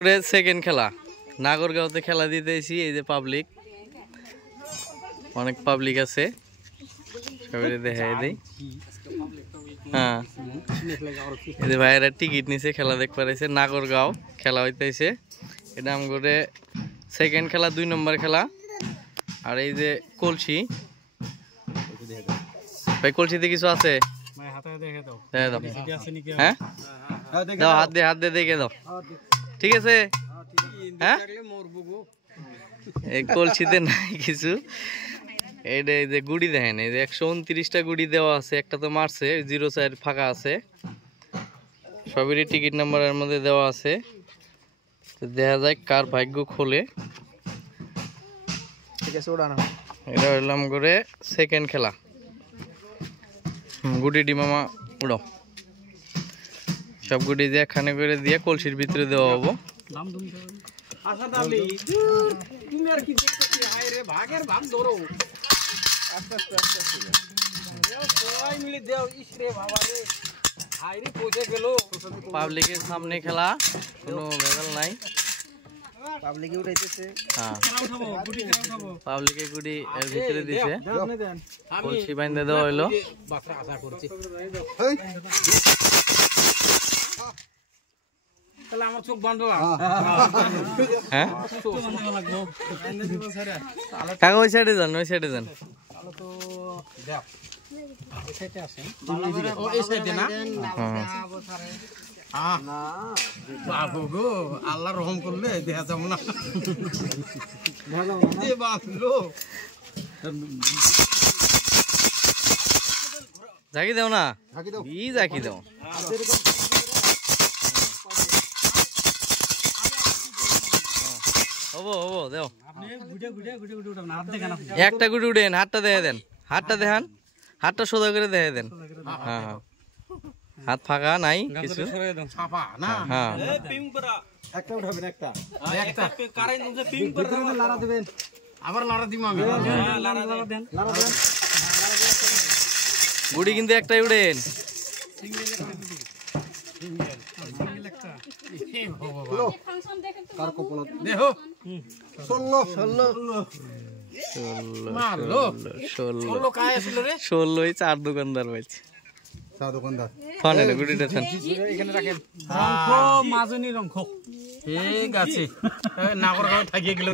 Second খেলা নাগরগাঁওতে খেলা দিতেছি। এই যে পাবলিক, অনেক পাবলিক আছে, সবাই দেখাই দেই। হ্যাঁ, এই যে ভাইয়েরা টিকিট নিছে, খেলা দেখতে পারাইছে। নাগরগাঁও খেলা হইতেছে, এটা আমগরে সেকেন্ড খেলা, 2 নম্বর খেলা। আর এই যে কলসি, ভাই কলসিতে কিছু আছে? হ্যাঁ দাও, হাত দিয়ে দেখে দাও, ঠিক আছে? হ্যাঁ, এই কলসিতে নাই কিছু। এইটা এই যে গুড়ি দেখেন, এই যে 129টা গুড়ি দেওয়া আছে, একটা তো মারছে, 0 ফাঁকা আছে, সবেরই টিকিট নাম্বারের মধ্যে দেওয়া আছে। দেখা যায় কার ভাগ্য খোলে। এটা হইলাম করে সেকেন্ড খেলা। গুটি ডিমামা উড়াও, সব গুটি দিয়ে একখানে করে দিয়ে কলসির ভিতরে দেওয়া হবো। পাবলিকের সামনে খেলা, কোনো ভেজাল নাই। পাবলিকে উঠাইতেছে, হ্যাঁ পাবলিকে গুড়ি এর ভিতরে দিছে, কলসি বাইন্ধে দেওয়া হইলো। হ্যাঁ কাকা ওই সাইডে যান, ওই সাইডে যান। আল্লাহ রহম করলে দেখা যাব না। জাকি দাও না, ই জাকি দাও। হবো হবো দেও, একটা গুটি উঠেন, হাতটা দেখে দেন, হাতটা দেখান, হাতটা সোজা করে দেখে দেন। হ্যাঁ হ্যাঁ, হাত ফাঁকা নাই কিছু। হ্যাঁ গুড়ি কিন্তু একটাই উঠেন। ষোলোই 4 দোকানদার পাইছে। গুটিটা ঠিক আছে, নাগরগাঁও থাকিয়ে গেল।